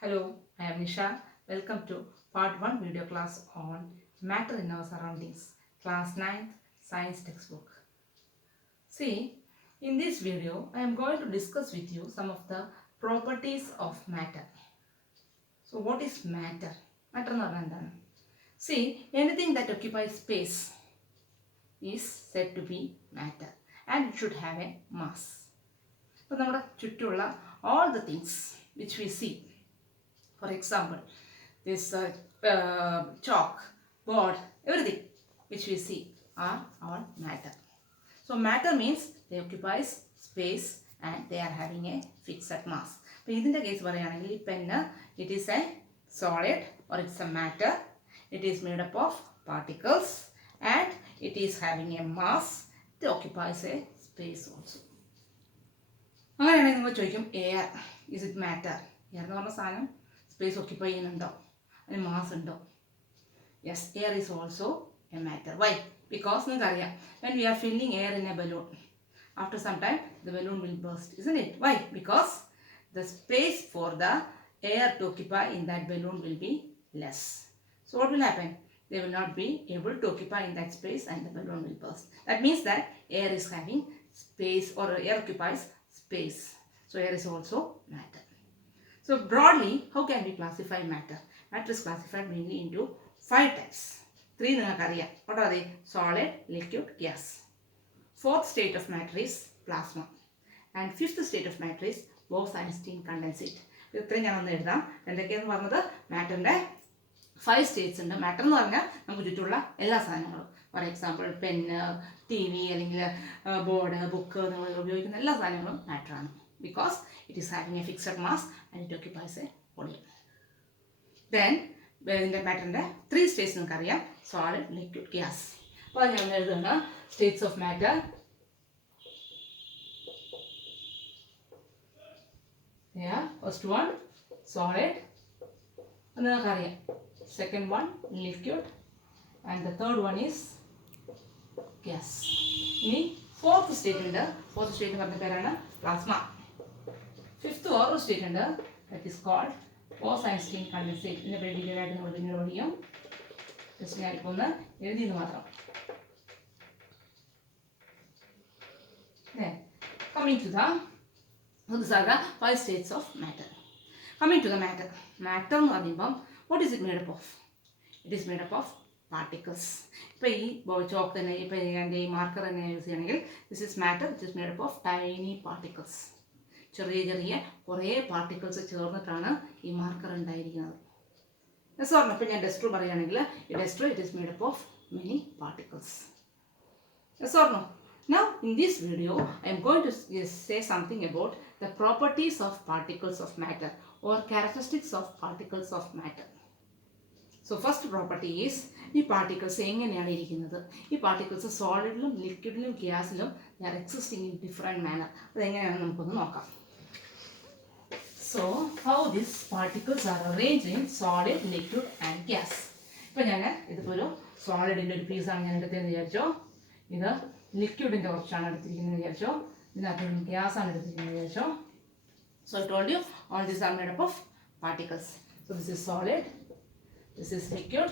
Hello, I am Nisha. Welcome to part 1 video class on matter in our surroundings, class 9th science textbook. See, in this video, I am going to discuss with you some of the properties of matter. So, what is matter? Matter എന്ന് പറഞ്ഞാൽ എന്താണ്? See, anything that occupies space is said to be matter and it should have a mass. അപ്പോൾ നമ്മുടെ ചുറ്റുമുള്ള all the things which we see, for example, this chalk, board, everything which we see are all matter. So matter means they occupies space and they are having a fixed mass. അപ്പോൾ ഇതിൻ്റെ കേസ് പറയുകയാണെങ്കിൽ ഈ pen it is a solid or it's a matter. It is made up of particles and it is having a mass. It occupies a space also. അങ്ങനെയാണെങ്കിൽ നിങ്ങൾ ചോദിക്കും air is it matter? Air എന്ന് പറഞ്ഞ സാധനം space occupy ചെയ്യുന്നുണ്ടോ? അതിന് mass ഉണ്ടോ? Yes, air is also a matter. Why? Because നിങ്ങൾക്കറിയാം, when we are filling air in a balloon, after some time the balloon will burst, isn't it? Why? Because the space for the air to occupy in that balloon will be less. So what will happen? They will not be able to occupy in that space and the balloon will burst. That means that air is having space, or air occupies space. So air is also matter. So broadly, how can we classify matter? Matter is classified mainly into 5 types. 3 നിങ്ങൾക്കറിയാം. What are they? Solid, liquid, gas. Fourth state of matter is plasma. And fifth state of matter is Bose-Einstein condensate. ഇത്രയും ഞാനൊന്ന് എഴുതാം. എന്തൊക്കെയാണെന്ന് പറഞ്ഞത്, മാറ്ററിൻ്റെ 5 സ്റ്റേറ്റ്സ് ഉണ്ട്. മാറ്റർ എന്ന് പറഞ്ഞാൽ നമുക്ക് ചുറ്റുമുള്ള എല്ലാ സാധനങ്ങളും, for example pen, T V, അല്ലെങ്കിൽ ബോർഡ്, ബുക്ക്, നമ്മൾ ഉപയോഗിക്കുന്ന എല്ലാ സാധനങ്ങളും മാറ്ററാണ്. Because it is having a fixed mass and it occupies a volume. Then ഇതിൻ്റെ മാറ്ററിൻ്റെ 3 സ്റ്റേറ്റ്സ് നിങ്ങൾക്കറിയാം: സോളിഡ്, ലിക്വിഡ്, ഗ്യാസ്. അപ്പോൾ അത് ഞാൻ എഴുതുന്ന states of matter. First one solid, അത് നിങ്ങൾക്കറിയാം. Second one liquid and the third one is gas. ഇനി ഫോർത്ത് സ്റ്റേറ്റ് ഉണ്ട്. ഫോർത്ത് സ്റ്റേറ്റ് പറഞ്ഞ പേരാണ് പ്ലാസ്മ. ഫിഫ്ത്ത് വേറൊരു സ്റ്റേറ്റ് ഉണ്ട്, that is called Bose-Einstein condensate. ഇതിൻ്റെ പേര് ഡീറ്റെയിൽ ആയിട്ട് നിങ്ങൾ പിന്നീട് പഠിക്കും. ജസ്റ്റ് ഞാനിപ്പോൾ ഒന്ന് എഴുതിയെന്ന് മാത്രം. Coming to the, these are the 5 states of matter. Coming to the matter. Matter എന്ന് പറയുമ്പം what is it made up of? It is made up of particles. ഇപ്പോൾ ഈ ചോക്ക് തന്നെ, ഇപ്പോൾ എൻ്റെ ഈ മാർക്കർ തന്നെ യൂസ് ചെയ്യണമെങ്കിൽ, this is matter which is made up of tiny particles. ചെറിയ ചെറിയ കുറേ പാർട്ടിക്കിൾസ് ചേർന്നിട്ടാണ് ഈ മാർക്കർ ഉണ്ടായിരിക്കുന്നത്. Yes or no? ഇപ്പോൾ ഞാൻ ഡസ്റ്റർ പറയുകയാണെങ്കിൽ, ഈ duster it is made up of many particles. Yes or no? Now in this video I am going to say something about the properties of particles of matter or characteristics of particles of matter. So first property is, ഈ പാർട്ടിക്കിൾസ് എങ്ങനെയാണ് ഇരിക്കുന്നത്? ഈ പാർട്ടിക്കിൾസ് സോളിഡിലും ലിക്വിഡിലും ഗ്യാസിലും they are existing in different manner. അതെങ്ങനെയാണെന്ന് നമുക്കൊന്ന് നോക്കാം. So how these particles are arranged in solid, liquid and gas. ഇപ്പോൾ ഞാൻ ഇതിപ്പോൾ ഒരു സോളിഡിൻ്റെ ഒരു പീസാണ് ഞാൻ എടുത്തതെന്ന് വിചാരിച്ചോ, ഇത് ലിക്വിഡിൻ്റെ കുറച്ചാണ് എടുത്തിരിക്കുന്നത് വിചാരിച്ചോ, ഇതിനകത്ത് ഗ്യാസാണ് എടുത്തിരിക്കുന്നത് വിചാരിച്ചോ. So I told you all these are made up of particles. So this is solid, this is liquid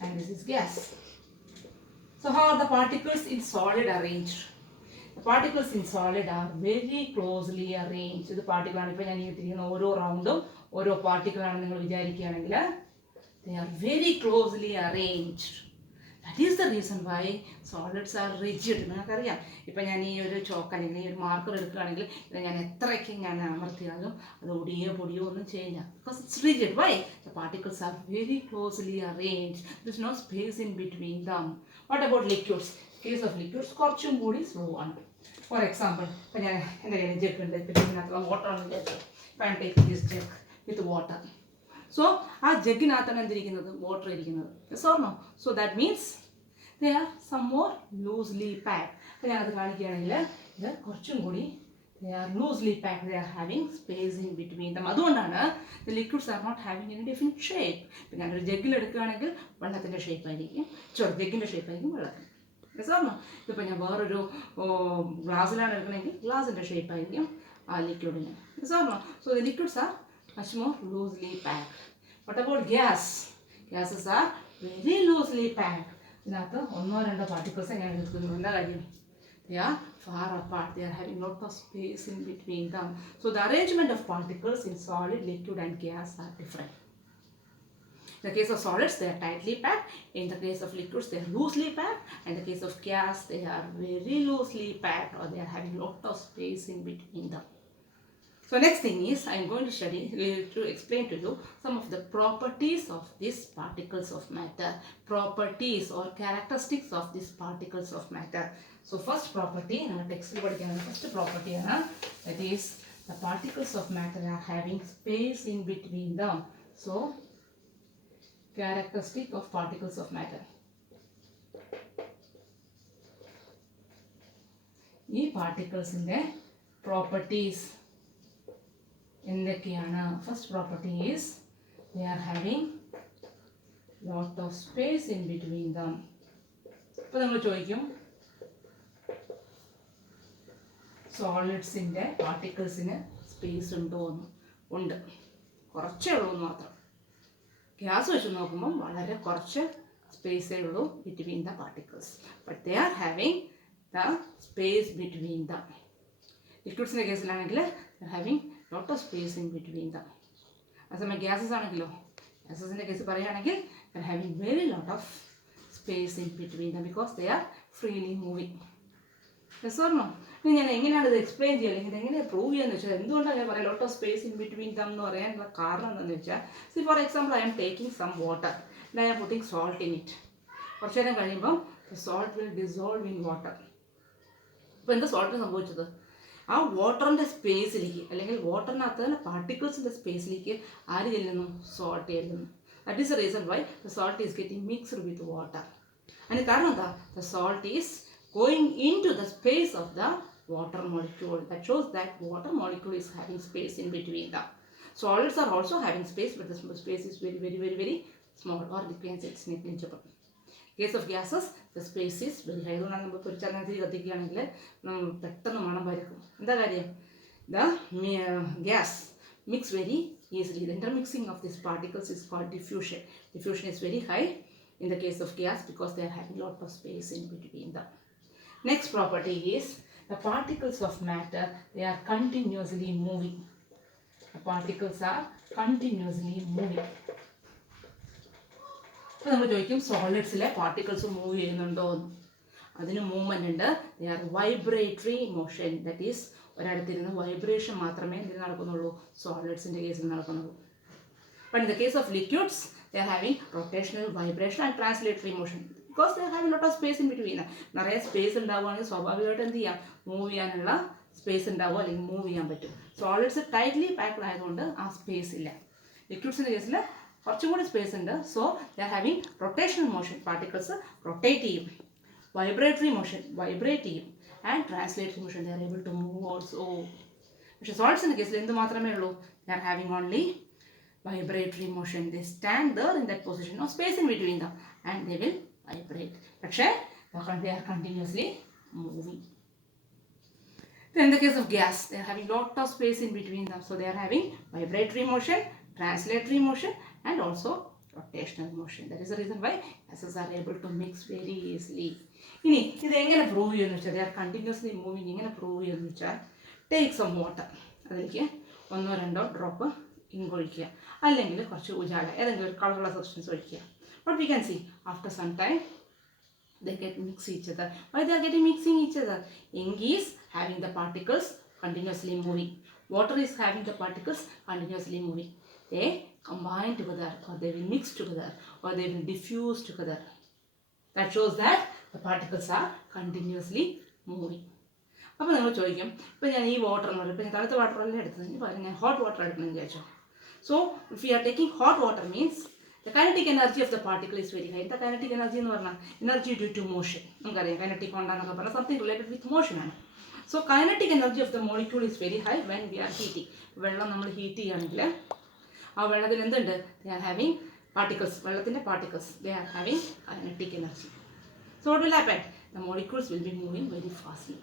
and this is gas. So how are the particles in solid arranged? The particles in solid are very closely arranged. ഇത് പാർട്ടിക്കിളാണ്. ഇപ്പോൾ ഞാൻ ഈ ഇട്ടിരിക്കുന്ന ഓരോ റൗണ്ടും ഓരോ പാർട്ടിക്കിളാണ് നിങ്ങൾ വിചാരിക്കുകയാണെങ്കിൽ, they are very closely arranged. That is the reason why solids are rigid. നിങ്ങൾക്കറിയാം, ഇപ്പം ഞാൻ ഈ ഒരു ചോക്ക് അല്ലെങ്കിൽ ഈ ഒരു മാർക്കർ എടുക്കുകയാണെങ്കിൽ, ഇത് ഞാൻ എത്രയൊക്കെ ഞാൻ അമർത്തിയാലും അത് ഒടിയോ പൊടിയോ ഒന്നും ചെയ്യില്ല. Because it's rigid. Why? The particles are very closely arranged. There is no space in between them. What about liquids? Case of liquids കുറച്ചും കൂടി സ്ലോ ആണ്. ഫോർ എക്സാമ്പിൾ, ഇപ്പം ഞാൻ എൻ്റെ കയ്യിൽ ജഗ് ഉണ്ട്, ഇപ്പം ഇതിനകത്തുള്ള വാട്ടർ ആണ് വിചാരിച്ചു. ഇപ്പം I take this jug with water. So ആ ജഗ്ഗിനകത്താണ് എന്തിരിക്കുന്നത്? വാട്ടർ ഇരിക്കുന്നത്. Yes or no? So that means they are some more loosely packed. അപ്പോൾ ഞാനത് കാണിക്കുകയാണെങ്കിൽ, ഇത് കുറച്ചും കൂടി they are loosely packed. They are having space in between them. അതുകൊണ്ടാണ് the liquids are not having any different shape. ഇപ്പം ഞാനൊരു ജഗ്ഗിൽ എടുക്കുകയാണെങ്കിൽ വെള്ളത്തിൻ്റെ ഷേപ്പായിരിക്കും, ജഗ്ഗിൻ്റെ ഷേപ്പായിരിക്കും വെള്ളത്തിന്. Yes or no? ഇതിപ്പോൾ ഞാൻ വേറൊരു ഗ്ലാസ്സിലാണ് എടുക്കണമെങ്കിൽ ഗ്ലാസിൻ്റെ ഷേപ്പായിരിക്കും ആ ലിക്വിഡിന്. Yes or no? So the liquids are much more loosely packed. What about gas? Gases are very loosely packed. ഇതിനകത്ത് ഒന്നോ രണ്ടോ particles എങ്ങനെ നിൽക്കുന്നു എന്താ കാര്യം? They are far apart. They are having lot of space in between them. So the arrangement of particles in solid, liquid and gas are different. In the case of solids, they are tightly packed. In the case of liquids, they are loosely packed. In the case of gas, they are very loosely packed, or they are having lot of space in between them. So next thing is, I am going to explain to you some of the properties of these particles of matter. Properties or characteristics of these particles of matter. So first property, first property, that is the particles of matter are having space in between them. So characteristic of particles of matter. ഈ പാർട്ടിക്കിൾസിൻ്റെ പ്രോപ്പർട്ടീസ് എന്തൊക്കെയാണ്? First property is they are having lot of space in between dum. ഇപ്പോൾ നമ്മൾ ചോദിക്കും സോളിഡ്സിൻ്റെ പാർട്ടിക്കിൾസിന് സ്പേസ് ഉണ്ടോ എന്ന്. ഉണ്ട്, കുറച്ചേ ഉള്ളൂ എന്ന് മാത്രം. ഗ്യാസ് വെച്ച് നോക്കുമ്പം വളരെ കുറച്ച് സ്പേസേ ഉള്ളൂ between the particles. But they are having the space between the. ലിക്വിഡ്സിൻ്റെ കേസിലാണെങ്കിൽ they are having lot of space in between the. അതേസമയം ഗ്യാസസ് ആണെങ്കിലോ, ഗ്യാസസിൻ്റെ കേസ് പറയുകയാണെങ്കിൽ they are having very lot of space in between the because they are freely moving. Yes or no? ഇനി ഞാൻ എങ്ങനെയാണ് ഇത് എക്സ്പ്ലെയിൻ ചെയ്യുക, അല്ലെങ്കിൽ എങ്ങനെയാണ് പ്രൂവ് ചെയ്യുകയെന്ന് വെച്ചാൽ, എന്തുകൊണ്ടാണ് ഞാൻ പറയാം lot of space in between them എന്ന് പറയാനുള്ള കാരണം എന്താണെന്ന് വെച്ചാൽ, see for example I'm taking some water and I'm putting salt in it. കുറച്ച് നേരം കഴിയുമ്പോൾ salt will dissolve in water. ഇപ്പോൾ എന്താ സോൾട്ട് സംഭവിച്ചത്? ആ വാട്ടറിൻ്റെ സ്പേസിലേക്ക്, അല്ലെങ്കിൽ വാട്ടറിനകത്ത് തന്നെ പാർട്ടിക്കിൾസിൻ്റെ സ്പേസിലേക്ക് ആര് ചെല്ലുന്നു? സോൾട്ട് ചെല്ലുന്നു. That is the reason why the salt is getting mixed with water. അതിന് കാരണം എന്താ? The salt is going into the space of the water molecule. That shows that water molecule is having space in between them. Solids are also having space, but the space is very, very, very, very small, or we can say it's negligible. In case of gases, the space is very high. അതുകൊണ്ടാണ് നമുക്ക് ഒരു ചലനത്തിൽ കത്തിക്കുകയാണെങ്കിൽ പെട്ടെന്ന് മണം വരക്കും. എന്താ കാര്യം? The gas mix very easily. The intermixing of these particles is called diffusion. Diffusion is very high in the case of gas because they are having lot of space in between them. Next property is the particles of matter, they are continuously moving. The particles are continuously moving. അപ്പോൾ നമ്മൾ ചോദിക്കും സോളിഡ്സിലെ particles move ചെയ്യുന്നുണ്ടോ എന്ന്. അതിന് മൂവ്മെൻ്റ് ഉണ്ട്. They are vibratory motion. That is ഒരിടത്തിരുന്ന് വൈബ്രേഷൻ മാത്രമേ എന്തിന് നടക്കുന്നുള്ളൂ? സോളിഡ്സിൻ്റെ കേസിൽ നടക്കുന്നുള്ളൂ. But in the case of liquids they are having rotational vibration and translatory motion. Because they have lot of space in between. നിറയെ സ്പേസ് ഉണ്ടാവുകയാണെങ്കിൽ സ്വാഭാവികമായിട്ട് എന്ത് ചെയ്യാം? മൂവ് ചെയ്യാനുള്ള സ്പേസ് ഉണ്ടാവുക, അല്ലെങ്കിൽ മൂവ് ചെയ്യാൻ പറ്റും. സോളിഡ്സ് ടൈറ്റ്ലി പാക്ഡ് ആയതുകൊണ്ട് ആ സ്പേസ് ഇല്ല. ലിക്വിഡ്സിൻ്റെ കേസിൽ കുറച്ചും കൂടി സ്പേസ് ഉണ്ട്. So they are having rotational motion. Particles rotate ചെയ്യും. വൈബ്രേറ്ററി മോഷൻ, വൈബ്രേറ്റ് ചെയ്യും. And translatory motion, they are able to move also. പക്ഷേ സോളിഡ്സിൻ്റെ കേസിൽ എന്ത് മാത്രമേ ഉള്ളൂ? They are having only vibratory motion. They stand there in that position, no space in between them, and they will vibrate. പക്ഷേ they are continuously moving. Then in the case of gas, they are having lot of space in between them, so they are having vibratory motion, translatory motion, and also rotational motion. That is the reason why gases are able to mix very easily. ഇനി ഇത് എങ്ങനെ പ്രൂവ് ചെയ്യുമെന്ന് വെച്ചാൽ, they are continuously moving. എങ്ങനെ പ്രൂവ് ചെയ്യുമെന്ന് വെച്ചാൽ, take some water, അതിലേക്ക് 1-2 drop ink ഒഴിക്കുക, അല്ലെങ്കിൽ കുറച്ച് ഉജാല ഏതെങ്കിലും ഒരു കളറുള്ള സബ്സ്റ്റൻസ് ഒഴിക്കുക. What we can see, after some time they get mix each other. Why they are getting mixing each other? Ink is having the particles continuously moving. Water is having the particles continuously moving. They combine together, or they will mix together, or they will diffuse together. That shows that the particles are continuously moving. അപ്പോൾ നിങ്ങൾ ചോദിക്കും, ഇപ്പോൾ ഞാൻ ഈ വാട്ടർ എന്ന് പറയും, ഇപ്പോൾ ഞാൻ തണുത്ത വാട്ടറല്ലേ എടുത്തത്, ഇപ്പോൾ ഞാൻ ഹോട്ട് വാട്ടർ എടുക്കണമെന്ന് വിചാരിച്ചോ. So if we are taking hot water means the kinetic energy of the particle is very high. The kinetic energy എന്ന് പറഞ്ഞാൽ energy due to motion. നമുക്കറിയാം kinetic കൊണ്ടാണെന്നൊക്കെ പറഞ്ഞാൽ something related with motion ആണ്. So kinetic energy of the molecule is very high when we are heating. വെള്ളം നമ്മൾ ഹീറ്റ് ചെയ്യുകയാണെങ്കിൽ ആ വെള്ളത്തിൽ എന്തുണ്ട്? They are having particles. വെള്ളത്തിൻ്റെ particles. They are having kinetic energy. So what will happen? The molecules will be moving very fastly.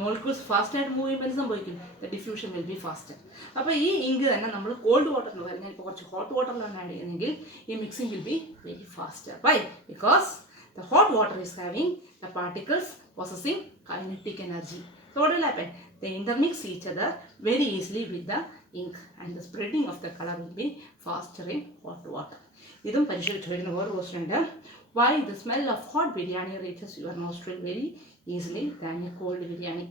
Molecules ഫാസ്റ്റായിട്ട് മൂവ് ചെയ്യുമ്പോൾ എന്ത് സംഭവിക്കും? The diffusion will be fast. അപ്പോൾ ഈ ഇങ്ക് തന്നെ നമ്മൾ കോൾഡ് വാട്ടറിൽ വരെ ഞാൻ ഇപ്പോൾ കുറച്ച് ഹോട്ട് വാട്ടറിലാണ് ആഡ് ചെയ്യുന്നതെങ്കിൽ ഈ mixing will be very faster. Why? Because the hot water is having the particles possessing kinetic energy. So what will happen? They intermix each other very easily with the ink and the spreading of the color will be faster in hot water. ഇതും പരിശോധിച്ച് വരുന്ന വേറെ ക്വസ്റ്റ്യൻ ഉണ്ട്. Why the smell of hot biryani reaches your nostril very easily than a cold biryani?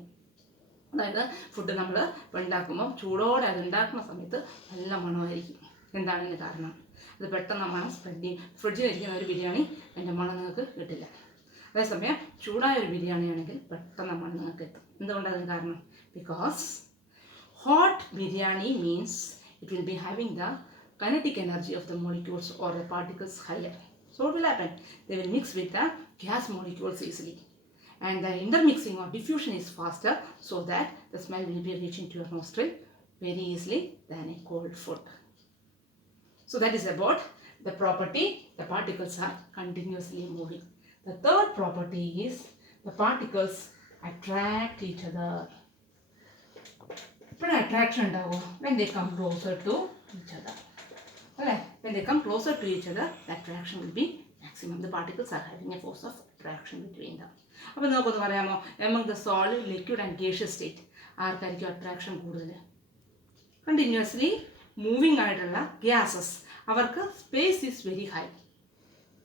അതായത് ഫുഡ് നമ്മൾ ഉണ്ടാക്കുമ്പോൾ ചൂടോടെ അത് ഉണ്ടാക്കുന്ന സമയത്ത് നല്ല മണമായിരിക്കും. എന്താണ് ഇതിന് കാരണം? അത് പെട്ടെന്ന് മണം സ്പ്രെഡ് ചെയ്യും. ഫ്രിഡ്ജിലിരിക്കുന്ന ഒരു ബിരിയാണി അതിൻ്റെ മണം നിങ്ങൾക്ക് കിട്ടില്ല. അതേസമയം ചൂടായ ഒരു ബിരിയാണി ആണെങ്കിൽ പെട്ടെന്ന് മണം നിങ്ങൾക്ക് എത്തും. എന്തുകൊണ്ടാണ് അതിന് കാരണം? Because hot biryani means it will be having the kinetic energy of the molecules or the particles higher. So what will happen? They will mix with the gas molecules easily. And the intermixing or diffusion is faster so that the smell will be reaching to your nostril very easily than a cold food. So that is about the property the particles are continuously moving. The third property is the particles attract each other. But attraction when they come closer to each other. When they come closer to each other, the attraction will be maximum. The particles are having a force of attraction between them. അപ്പോൾ നമുക്കൊന്ന് പറയാമോ, among the solid, liquid and gaseous state ആർക്കായിരിക്കും attraction കൂടുതൽ? Continuously moving ആയിട്ടുള്ള gases, അവർക്ക് space is very high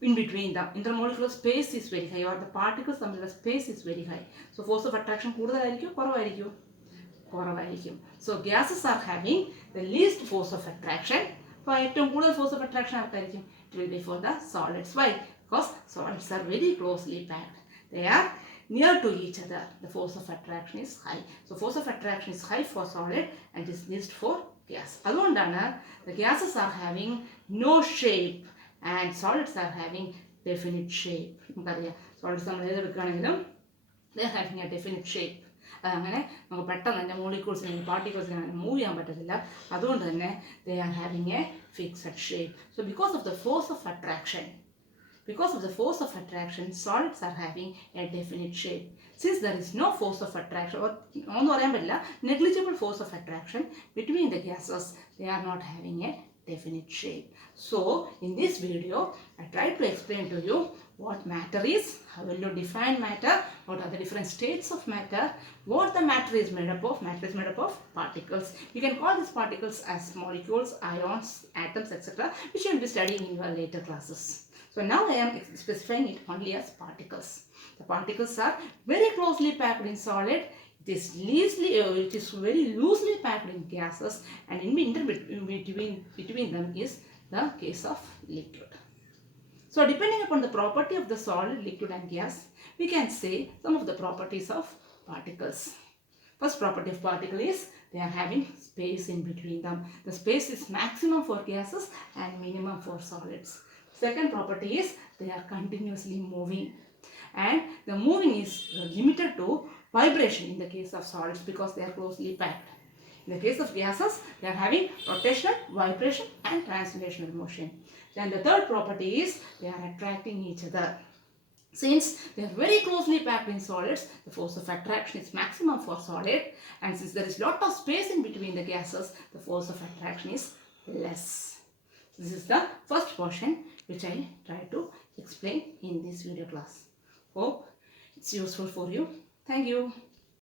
in between them. Intermolecular space is very high or the particles തമ്മിലുള്ള space is very high. So force of attraction കൂടുതലായിരിക്കും കുറവായിരിക്കും? കുറവായിരിക്കും. So gases are having the least force of attraction. അപ്പോൾ ഏറ്റവും കൂടുതൽ force of attraction ആർക്കായിരിക്കും? It will be for the solids. Why? Because solids are very closely packed. They are near to each other. The force of attraction is high. So force of attraction is high for solid and is least for gas. അതുകൊണ്ടാണ് the gases are having no shape and solids are having definite shape. നമുക്കറിയാം solids നമ്മൾ ഏതെടുക്കുകയാണെങ്കിലും they are having a definite shape. അതങ്ങനെ നമുക്ക് പെട്ടെന്ന് തന്നെ മോളിക്യൂൾസിനെ പാർട്ടിക്കിൾസിനെ അങ്ങനെ മൂവ് ചെയ്യാൻ പറ്റത്തില്ല. അതുകൊണ്ട് തന്നെ ദേ are having a fixed shape. So because of the force of attraction, solids are having a definite shape. Since there is no force of attraction, ഒന്നും പറയാൻ പറ്റില്ല, negligible force of attraction between the gases, they are not having a definite shape. So in this video I tried to explain to you what matter is, how will you define matter, what are the different states of matter, what the matter is made up of. Matter is made up of particles. You can call these particles as molecules, ions, atoms, etc., which you will be studying in your later classes. So now I am specifying it only as particles. The particles are very closely packed in solid. It is very loosely packed in gases, and in between them is the case of liquid. So depending upon the property of the solid, liquid and gas, we can say some of the properties of particles. First property of particle is they are having space in between them. The space is maximum for gases and minimum for solids. Second property is they are continuously moving, and the moving is limited to vibration in the case of solids because they are closely packed. In the case of gases, they are having rotational, vibration and translational motion. Then the third property is they are attracting each other. Since they are very closely packed in solids, the force of attraction is maximum for solid, and since there is lot of space in between the gases, the force of attraction is less. This is the first portion which I try to explain in this video class. Hope it's useful for you. Thank you.